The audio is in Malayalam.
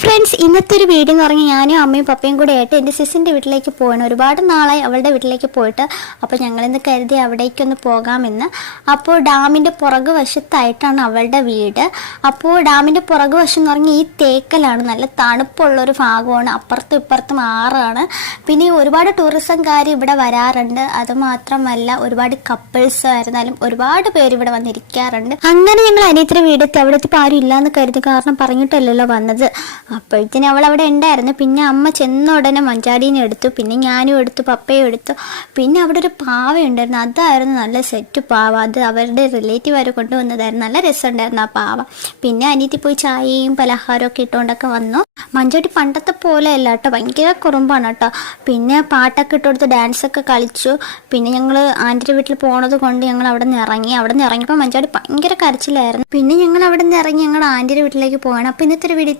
ഫ്രണ്ട്സ്, ഇന്നത്തെ ഒരു വീഡിയോ എന്ന് പറഞ്ഞാൽ ഞാനും അമ്മയും പപ്പയും കൂടെ ആയിട്ട് എൻ്റെ സിസിൻ്റെ വീട്ടിലേക്ക് പോകണം. ഒരുപാട് നാളായി അവളുടെ വീട്ടിലേക്ക് പോയിട്ട്. അപ്പോൾ ഞങ്ങളിന്ന് കരുതി അവിടേക്കൊന്ന് പോകാമെന്ന്. അപ്പോൾ ഡാമിൻ്റെ പുറകു വശത്തായിട്ടാണ് അവളുടെ വീട്. അപ്പോൾ ഡാമിൻ്റെ പുറകു വശം എന്ന് പറഞ്ഞാൽ ഈ തേക്കലാണ്, നല്ല തണുപ്പുള്ളൊരു ഭാഗമാണ്. അപ്പുറത്തും ഇപ്പുറത്തും ആറാണ്. പിന്നെ ഒരുപാട് ടൂറിസംകാർ ഇവിടെ വരാറുണ്ട്. അതുമാത്രമല്ല ഒരുപാട് കപ്പിൾസ് ആയിരുന്നാലും ഒരുപാട് പേര് ഇവിടെ വന്നിരിക്കാറുണ്ട്. അങ്ങനെ ഞങ്ങൾ അനിയത്തിൻ്റെ വീടെത്തി. അവിടെ എത്തിയപ്പോൾ ആരും ഇല്ലയെന്ന് കരുതി, കാരണം പറഞ്ഞിട്ടല്ലല്ലോ വന്നത്. അപ്പോഴത്തേനും അവൾ അവിടെ ഉണ്ടായിരുന്നു. പിന്നെ അമ്മ ചെന്ന ഉടനെ മഞ്ചാടീനെ എടുത്തു, പിന്നെ ഞാനും എടുത്തു, പപ്പയും എടുത്തു. പിന്നെ അവിടെ ഒരു പാവ ഉണ്ടായിരുന്നു, അതായിരുന്നു നല്ല സെറ്റ് പാവ. അത് അവരുടെ റിലേറ്റീവ് ആര് കൊണ്ടുവന്നതായിരുന്നു. നല്ല രസമുണ്ടായിരുന്നു ആ പാവ. പിന്നെ അനിയത്തി പോയി ചായയും പലഹാരവും ഒക്കെ ഇട്ടുകൊണ്ടൊക്കെ വന്നു. മഞ്ചാടി പണ്ടത്തെ പോലെ അല്ല കേട്ടോ, ഭയങ്കര കുറുമ്പാണ് കേട്ടോ. പിന്നെ പാട്ടൊക്കെ ഇട്ടുകൊടുത്ത് ഡാൻസൊക്കെ കളിച്ചു. പിന്നെ ഞങ്ങൾ ആൻറ്റിയുടെ വീട്ടിൽ പോണത് കൊണ്ട് ഞങ്ങൾ അവിടെ നിന്ന് ഇറങ്ങി. അവിടെ നിന്ന് ഇറങ്ങിയപ്പോൾ മഞ്ചാടി ഭയങ്കര കരച്ചിലായിരുന്നു. പിന്നെ ഞങ്ങൾ അവിടെ നിന്ന് ഇറങ്ങി ഞങ്ങൾ ആൻറ്റിയുടെ വീട്ടിലേക്ക് പോകണം. അപ്പോൾ ഇന്നത്തെ ഒരു വീഡിയോ